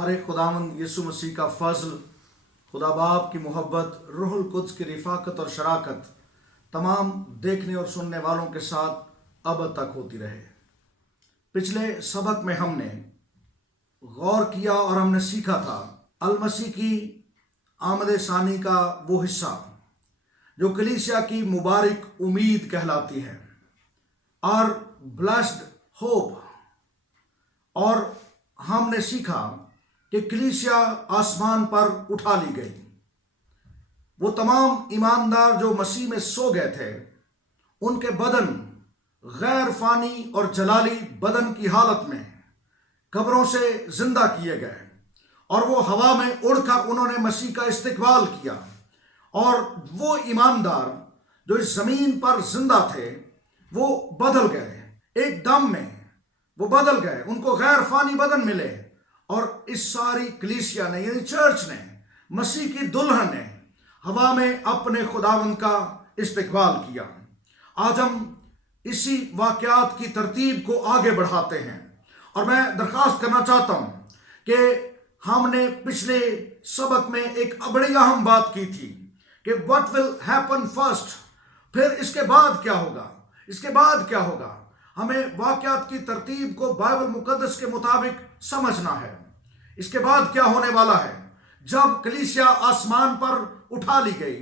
हमारे खुदावंद यीशु मसीह का फजल, खुदा बाप की मोहब्बत, रूह कुद्स की रिफाकत और शराकत तमाम देखने और सुनने वालों के साथ अब तक होती रहे। पिछले सबक में हमने गौर किया और हमने सीखा था अल मसीह की आमद सानी का वो हिस्सा जो कलीसिया की मुबारक उम्मीद कहलाती है और ब्लेस्ड होप। और हमने सीखा कि कलीसिया आसमान पर उठा ली गई। वो तमाम ईमानदार जो मसीह में सो गए थे, उनके बदन गैर फानी और जलाली बदन की हालत में कब्रों से जिंदा किए गए और वो हवा में उड़कर उन्होंने मसीह का इस्तकबाल किया। और वो ईमानदार जो इस जमीन पर जिंदा थे वो बदल गए, एक दम में वो बदल गए, उनको गैर फानी बदन मिले। और इस सारी कलीसिया ने यानी चर्च ने, मसीह की दुल्हन ने हवा में अपने खुदावंद का इस्तकबाल किया। आज हम इसी वाक़यात की तरतीब को आगे बढ़ाते हैं और मैं दरख्वास्त करना चाहता हूं कि हमने पिछले सबक में एक बड़ी अहम बात की थी कि व्हाट विल हैपन फर्स्ट, फिर इसके बाद क्या होगा, इसके बाद क्या होगा। हमें वाक़यात की तरतीब को बाइबल मुकद्दस के मुताबिक समझना है। इसके बाद क्या होने वाला है, जब कलीसिया आसमान पर उठा ली गई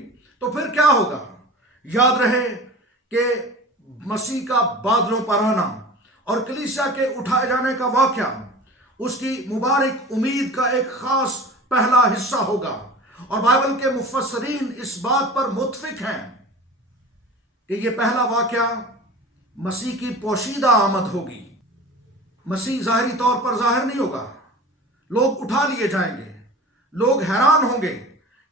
तो फिर क्या होगा। याद रहे कि मसीह का बादलों पर आना और कलीसिया के उठाए जाने का वाक़या उसकी मुबारक उम्मीद का एक खास पहला हिस्सा होगा। और बाइबल के मुफस्सरीन इस बात पर मुत्फिक हैं कि यह पहला वाक़या मसीह की पोशीदा आमद होगी। मसीह ज़ाहिरी तौर पर ज़ाहिर नहीं होगा, लोग उठा लिए जाएंगे, लोग हैरान होंगे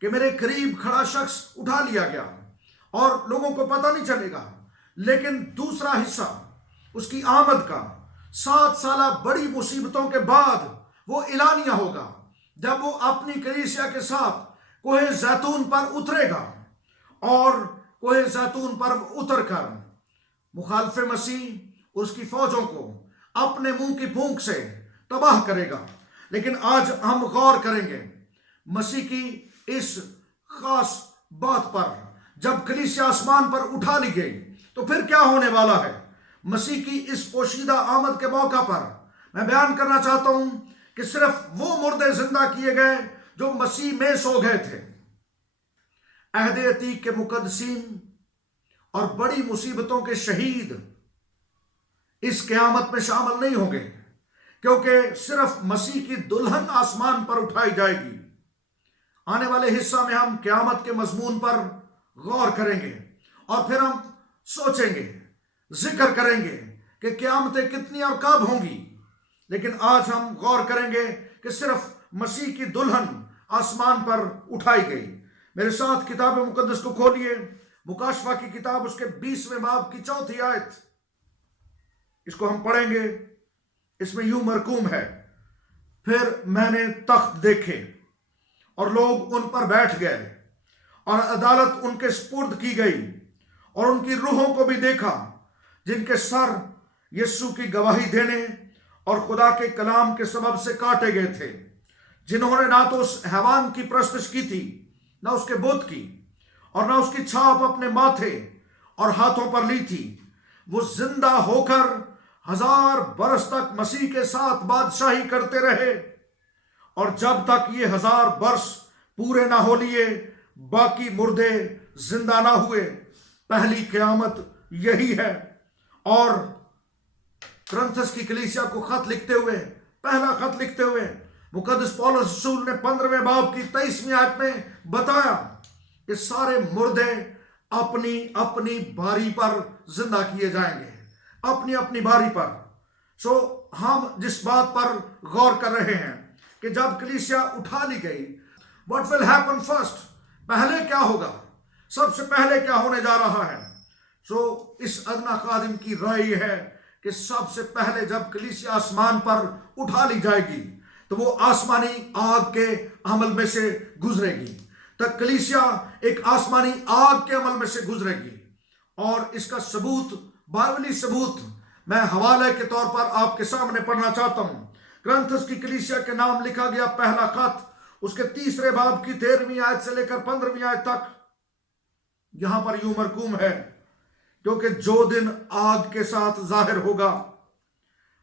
कि मेरे करीब खड़ा शख्स उठा लिया गया और लोगों को पता नहीं चलेगा। लेकिन दूसरा हिस्सा उसकी आमद का 7 साल बड़ी मुसीबतों के बाद वो इलानिया होगा, जब वो अपनी कलीसिया के साथ कोहे जैतून पर उतरेगा और कोहे जैतून पर उतरकर मुखालिफ मसीह उसकी फौजों को अपने मुंह की फूंक से तबाह करेगा। लेकिन आज हम गौर करेंगे मसीह की इस खास बात पर, जब कलीसिया आसमान पर उठा ली गई तो फिर क्या होने वाला है। मसीह की इस पोशीदा आमद के मौका पर मैं बयान करना चाहता हूं कि सिर्फ वो मुर्दे जिंदा किए गए जो मसीह में सो गए थे। अहद अतीक के मुकद्दसीन और बड़ी मुसीबतों के शहीद इस क़यामत में शामिल नहीं होंगे, क्योंकि सिर्फ मसीह की दुल्हन आसमान पर उठाई जाएगी। आने वाले हिस्सा में हम क़यामत के मजमून पर गौर करेंगे और फिर हम सोचेंगे, जिक्र करेंगे कि क़यामतें कितनी और कब होंगी। लेकिन आज हम गौर करेंगे कि सिर्फ मसीह की दुल्हन आसमान पर उठाई गई। मेरे साथ किताब मुकद्दस को खोलिए, मुकाशफा की किताब उसके 20वें बाब की 4थी आयत। इसको हम पढ़ेंगे। इसमें यूं मरकूम है, फिर मैंने तख्त देखे और लोग उन पर बैठ गए और अदालत उनके सुपुर्द की गई और उनकी रूहों को भी देखा, जिनके सर यीशु की गवाही देने और खुदा के कलाम के सबब से काटे गए थे, जिन्होंने ना तो उस हैवान की परस्तिश की थी, ना उसके बुत की, और ना उसकी छाप अपने माथे और हाथों पर ली थी। वो जिंदा होकर 1000 बरस तक मसीह के साथ बादशाही करते रहे, और जब तक ये 1000 बरस पूरे ना हो लिए बाकी मुर्दे जिंदा ना हुए। पहली क़यामत यही है। और कुरिन्थस की कलीसिया को खत लिखते हुए, पहला खत लिखते हुए मुकद्दस पौलुस रसूल ने 15वें बाब की 23वीं आयत में बताया कि सारे मुर्दे अपनी अपनी बारी पर जिंदा किए जाएंगे, अपनी अपनी बारी पर। सो हम जिस बात पर गौर कर रहे हैं कि जब कलीसिया उठा ली गई, व्हाट विल हैपन फर्स्ट, पहले क्या होगा, सबसे पहले क्या होने जा रहा है। सो इस अदना खादिम की राय है कि सबसे पहले जब कलीसिया आसमान पर उठा ली जाएगी तो वो आसमानी आग के अमल में से गुजरेगी। तक कलीसिया एक आसमानी आग के अमल में से गुजरेगी। और इसका सबूत, बाइबली सबूत मैं हवाले के तौर पर आपके सामने पढ़ना चाहता हूं। करंथस की कलीसिया के नाम लिखा गया पहला खत, उसके 3 बाब की 13वीं आयत से लेकर 15वीं आयत तक यहां पर यूं मरकूम है, क्योंकि जो दिन आग के साथ जाहिर होगा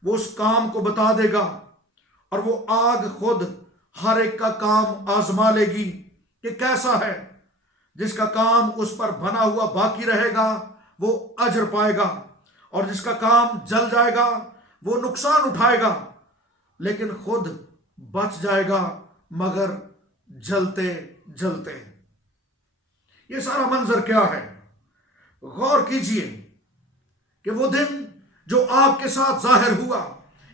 वो उस काम को बता देगा, और वो आग खुद हर एक का काम आजमा लेगी कि कैसा है। जिसका काम उस पर बना हुआ बाकी रहेगा वो अजर पाएगा, और जिसका काम जल जाएगा वो नुकसान उठाएगा, लेकिन खुद बच जाएगा मगर जलते जलते। ये सारा मंजर क्या है? गौर कीजिए कि वो दिन जो आग के साथ जाहिर हुआ,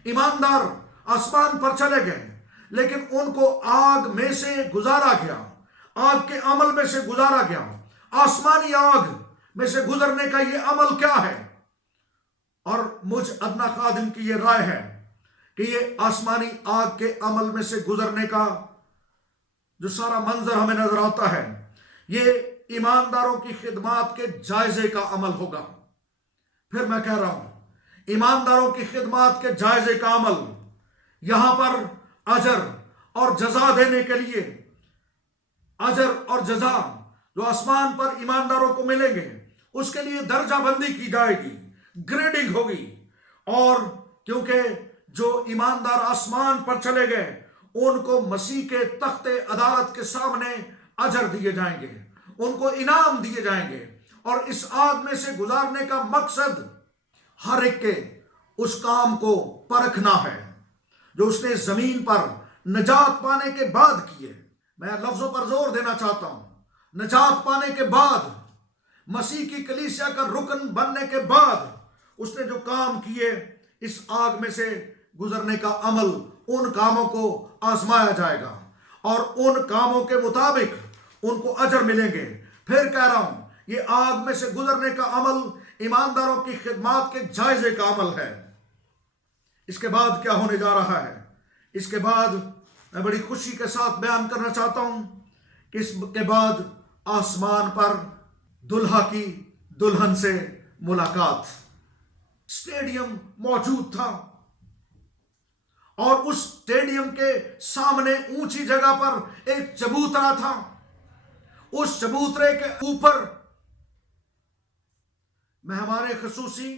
ईमानदार आसमान पर चले गए, लेकिन उनको आग में से गुजारा गया, आग के अमल में से गुजारा गया। आसमानी आग में से गुजरने का ये अमल क्या है? और मुझ अदना खादिम की ये राय है कि ये आसमानी आग के अमल में से गुजरने का जो सारा मंजर हमें नजर आता है, ये ईमानदारों की खिदमत के जायजे का अमल होगा। फिर मैं कह रहा हूं, ईमानदारों की खिदमत के जायजे का अमल, यहां पर अजर और जजा देने के लिए, अजर और जजा जो आसमान पर ईमानदारों को मिलेंगे उसके लिए दर्जा बंदी की जाएगी, ग्रेडिंग होगी। और क्योंकि जो ईमानदार आसमान पर चले गए उनको मसीह के तख्ते अदालत के सामने अजर दिए जाएंगे, उनको इनाम दिए जाएंगे। और इस आग में से गुजारने का मकसद हर एक के उस काम को परखना है जो उसने जमीन पर नजात पाने के बाद किए। मैं लफ्जों पर जोर देना चाहता हूं, नजात पाने के बाद, मसीह की कलीसिया का रुकन बनने के बाद उसने जो काम किए, इस आग में से गुजरने का अमल, उन कामों को आजमाया जाएगा और उन कामों के मुताबिक उनको अजर मिलेंगे। फिर कह रहा हूं, ये आग में से गुजरने का अमल ईमानदारों की खिदमत के जायजे का अमल है। इसके बाद क्या होने जा रहा है? इसके बाद मैं बड़ी खुशी के साथ बयान करना चाहता हूं कि इसके बाद आसमान पर दुल्हा की दुल्हन से मुलाकात। स्टेडियम मौजूद था और उस स्टेडियम के सामने ऊंची जगह पर एक चबूतरा था। उस चबूतरे के ऊपर मेहमान खसूसी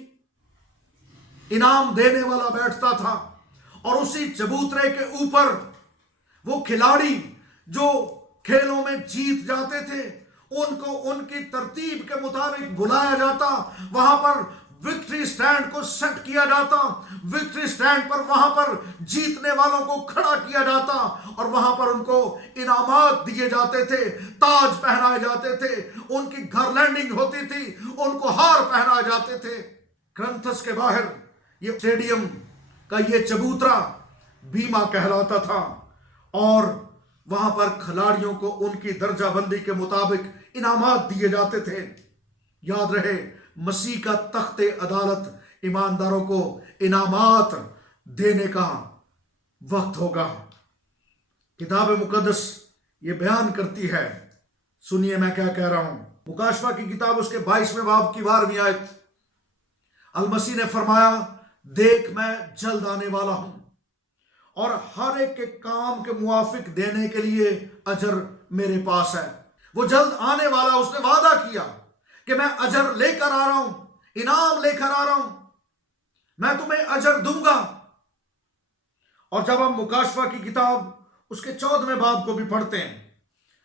इनाम देने वाला बैठता था, और उसी चबूतरे के ऊपर वो खिलाड़ी जो खेलों में जीत जाते थे उनको उनकी तरतीब के मुताबिक बुलाया जाता, वहां पर विक्ट्री स्टैंड को सेट किया जाता, विक्ट्री स्टैंड पर वहां पर जीतने वालों को खड़ा किया जाता और वहां पर उनको इनामात दिए जाते थे, ताज पहनाए जाते थे, उनकी घर लैंडिंग होती थी, उनको हार पहनाए जाते थे। करंथस के बाहर ये स्टेडियम का ये चबूतरा बीमा कहलाता था, और वहां पर खिलाड़ियों को उनकी दर्जाबंदी के मुताबिक इनामात दिए जाते थे। याद रहे, मसीह का तख्ते अदालत ईमानदारों को इनामात देने का वक्त होगा। किताब मुकद्दस ये बयान करती है, सुनिए मैं क्या कह रहा हूं। मुकाशफा की किताब उसके 22वें बाब की 12वीं आयत, अल मसीह ने फरमाया, देख मैं जल्द आने वाला हूं और हर एक के काम के मुआफिक देने के लिए अजर मेरे पास है। वो जल्द आने वाला, उसने वादा किया कि मैं अजर लेकर आ रहा हूं, इनाम लेकर आ रहा हूं, मैं तुम्हें अजर दूंगा। और जब हम मुकाशफा की किताब उसके 14वें बाब को भी पढ़ते हैं,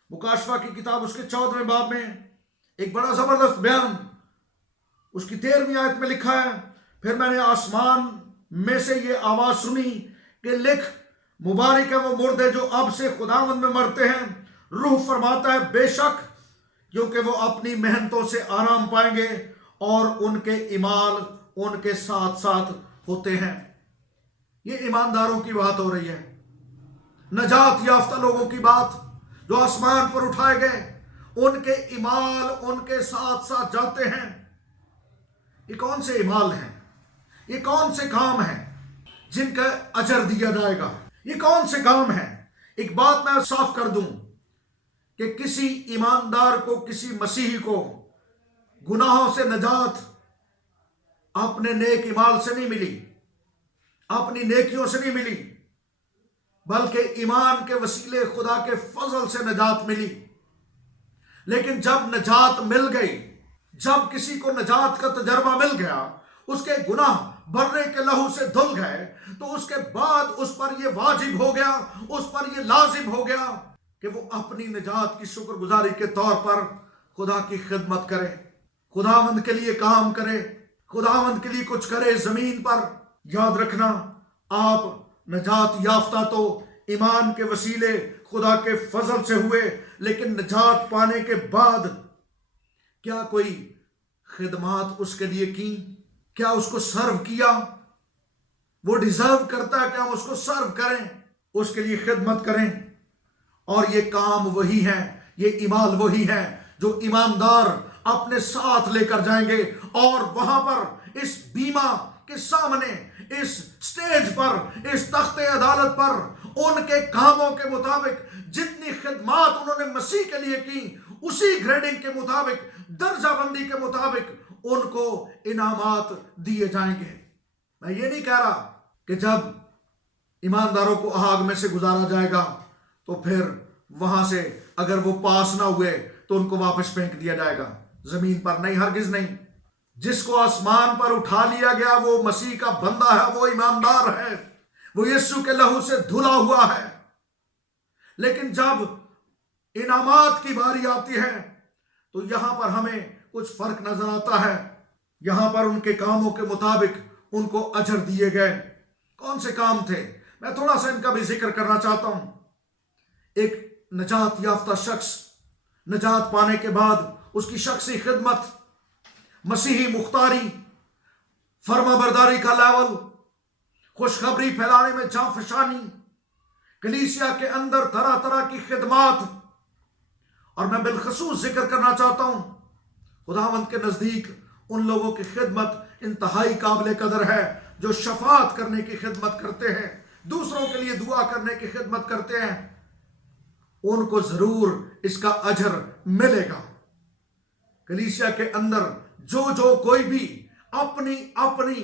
मुकाशफा की किताब उसके 14वें बाब में एक बड़ा जबरदस्त बयान उसकी 13वीं आयत में लिखा है, फिर मैंने आसमान में से ये आवाज सुनी कि लिख, मुबारक है वो मुर्दे जो अब से खुदावंद में मरते हैं। रूह फरमाता है, बेशक, क्योंकि वो अपनी मेहनतों से आराम पाएंगे और उनके इमाल उनके साथ साथ होते हैं। ये ईमानदारों की बात हो रही है, नजात याफ्ता लोगों की बात जो आसमान पर उठाए गए, उनके इमाल उनके साथ साथ जाते हैं। ये कौन से इमाल हैं? ये कौन से काम हैं जिनका अजर दिया जाएगा? ये कौन से काम हैं? एक बात मैं साफ कर दूं कि किसी ईमानदार को, किसी मसीही को गुनाहों से नजात अपने नेक इमाल से नहीं मिली, अपनी नेकियों से नहीं मिली, बल्कि ईमान के वसीले खुदा के फजल से नजात मिली। लेकिन जब नजात मिल गई, जब किसी को नजात का तजर्बा मिल गया, उसके गुनाह बर्रे के लहू से धुल गए, तो उसके बाद उस पर यह वाजिब हो गया, उस पर यह लाजिम हो गया कि वो अपनी नजात की शुक्रगुजारी के तौर पर खुदा की खिदमत करे, खुदावंद के लिए काम करे, खुदावंद के लिए कुछ करे जमीन पर। याद रखना, आप नजात याफ्ता तो ईमान के वसीले खुदा के फजल से हुए, लेकिन नजात पाने के बाद क्या कोई खिदमात उसके लिए की? क्या उसको सर्व किया? वो डिजर्व करता है कि हम उसको सर्व करें, उसके लिए खिदमत करें। और ये काम वही है, ये इमाल वही है जो ईमानदार अपने साथ लेकर जाएंगे, और वहां पर इस बीमा के सामने, इस स्टेज पर, इस तख्ते अदालत पर उनके कामों के मुताबिक जितनी खिदमात उन्होंने मसीह के लिए की, उसी ग्रेडिंग के मुताबिक, दर्जाबंदी के मुताबिक उनको इनामात दिए जाएंगे। मैं ये नहीं कह रहा कि जब ईमानदारों को आग में से गुजारा जाएगा तो फिर वहां से अगर वो पास ना हुए तो उनको वापस फेंक दिया जाएगा जमीन पर। नहीं, हरगिज नहीं। जिसको आसमान पर उठा लिया गया वो मसीह का बंदा है, वो ईमानदार है, वो यीशु के लहू से धुला हुआ है। लेकिन जब इनामात की बारी आती है तो यहां पर हमें कुछ फर्क नजर आता है। यहां पर उनके कामों के मुताबिक उनको अजर दिए गए। कौन से काम थे? मैं थोड़ा सा इनका भी जिक्र करना चाहता हूं। एक नजात याफ्ता शख्स नजात पाने के बाद उसकी शख्सी खिदमत, मसीही मुख्तारी, फर्माबरदारी का लेवल, खुशखबरी फैलाने में जांफशानी, कलीसिया के अंदर तरह तरह की खिदमात। और मैं बिलखसूस जिक्र करना चाहता हूं, खुदावंद के नजदीक उन लोगों की खिदमत इंतहाई काबिल कदर है जो शफात करने की खिदमत करते हैं, दूसरों के लिए दुआ करने की खिदमत करते हैं। उनको जरूर इसका अजर मिलेगा। कलीसिया के अंदर जो कोई भी अपनी अपनी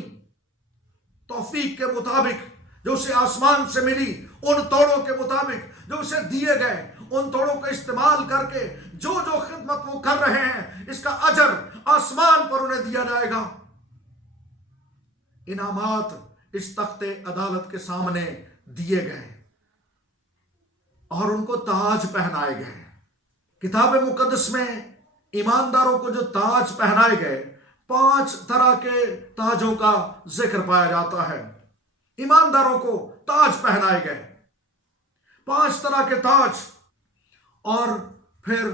तौफीक के मुताबिक, जो उसे आसमान से मिली, उन तोड़ों के मुताबिक जो उसे दिए गए, उन तोड़ों का इस्तेमाल करके जो खिदमत वो कर रहे हैं, इसका अजर आसमान पर उन्हें दिया जाएगा। इनामात इस तख्ते अदालत के सामने दिए गए और उनको ताज पहनाए गए। किताब मुकद्दस में ईमानदारों को जो ताज पहनाए गए, 5 तरह के ताजों का जिक्र पाया जाता है। ईमानदारों को ताज पहनाए गए, 5 तरह के ताज, और फिर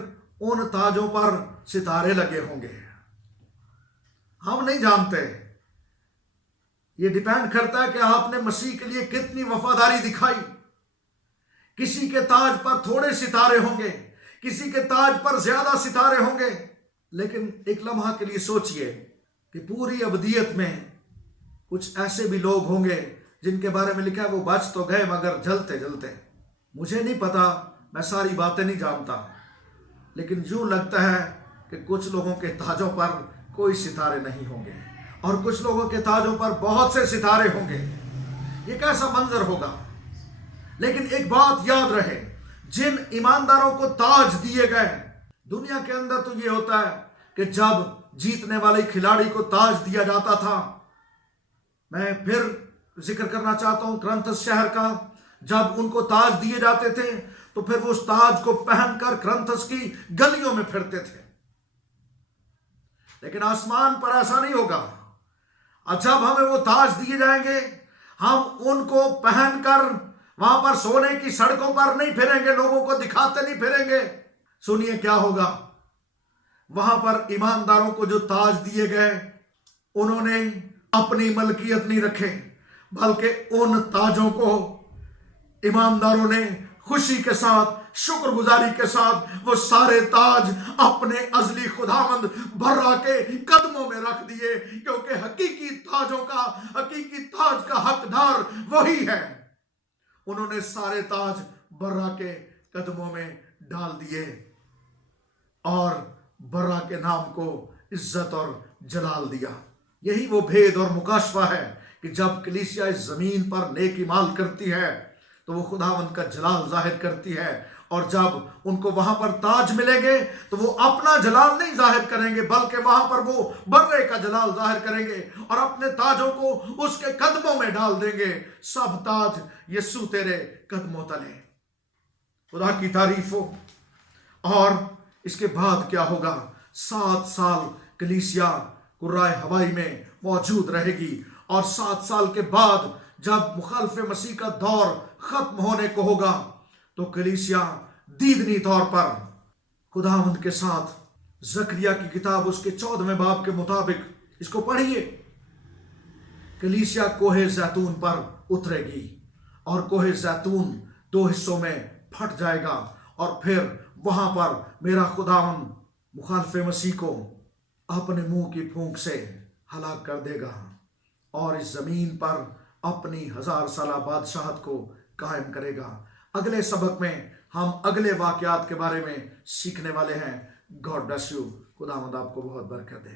उन ताजों पर सितारे लगे होंगे। हम नहीं जानते, ये डिपेंड करता है कि आपने मसीह के लिए कितनी वफादारी दिखाई। किसी के ताज पर थोड़े सितारे होंगे, किसी के ताज पर ज्यादा सितारे होंगे। लेकिन एक लम्हा के लिए सोचिए कि पूरी अबदियत में कुछ ऐसे भी लोग होंगे जिनके बारे में लिखा है वो बच तो गए मगर जलते जलते। मुझे नहीं पता, मैं सारी बातें नहीं जानता, लेकिन यूं लगता है कि कुछ लोगों के ताजों पर कोई सितारे नहीं होंगे और कुछ लोगों के ताजों पर बहुत से सितारे होंगे। ये कैसा मंजर होगा। लेकिन एक बात याद रहे, जिन ईमानदारों को ताज दिए गए, दुनिया के अंदर तो ये होता है कि जब जीतने वाले खिलाड़ी को ताज दिया जाता था, मैं फिर जिक्र करना चाहता हूं क्रंथस शहर का, जब उनको ताज दिए जाते थे तो फिर वो उस ताज को पहनकर क्रंथस की गलियों में फिरते थे। लेकिन आसमान पर ऐसा नहीं होगा। और जब हमें वो ताज दिए जाएंगे, हम उनको पहनकर वहां पर सोने की सड़कों पर नहीं फिरेंगे, लोगों को दिखाते नहीं फिरेंगे। सुनिए क्या होगा। वहां पर ईमानदारों को जो ताज दिए गए, उन्होंने अपनी मलकियत नहीं रखे, बल्कि उन ताजों को ईमानदारों ने खुशी के साथ, शुक्रगुजारी के साथ वो सारे ताज अपने अजली खुदावंद बर्रा के कदमों में रख दिए, क्योंकि हकीकी ताज का हकदार वही है। उन्होंने सारे ताज बर्रा के कदमों में डाल दिए और बर्रा के नाम को इज्जत और जलाल दिया। यही वो भेद और मुकाशफा है कि जब कलीसिया इस जमीन पर नेकी माल करती है تو وہ خداوند کا جلال ظاہر کرتی ہے، اور جب ان کو وہاں پر تاج ملیں گے تو وہ اپنا جلال نہیں ظاہر کریں گے، بلکہ وہاں پر وہ برے کا جلال ظاہر کریں گے اور اپنے تاجوں کو اس کے قدموں میں ڈال دیں گے۔ سب تاج یسوع تیرے قدموں تلے۔ خدا کی تعریف ہو۔ اور اس کے بعد کیا ہوگا؟ 7 سال کلیسیا قرائے ہوائی میں موجود رہے گی، اور 7 سال کے بعد جب مخالف مسیح کا دور ختم ہونے کو ہوگا تو کلیسیا دیدنی طور پر خداوند کے ساتھ، زکریا کی کتاب اس کے 14ویں باب کے مطابق، اس کو پڑھیے، کلیسیا کوہ زیتون پر اترے گی، اور کوہ زیتون 2 حصوں میں پھٹ جائے گا، اور پھر وہاں پر میرا خداوند مخالف مسیح کو اپنے منہ کی پھونک سے ہلاک کر دے گا، اور اس زمین پر اپنی 1000 سالہ بادشاہت کو قائم کرے گا۔ اگلے سبق میں ہم اگلے واقعات کے بارے میں سیکھنے والے ہیں۔ God bless you. خداوند آپ کو بہت برکت دے۔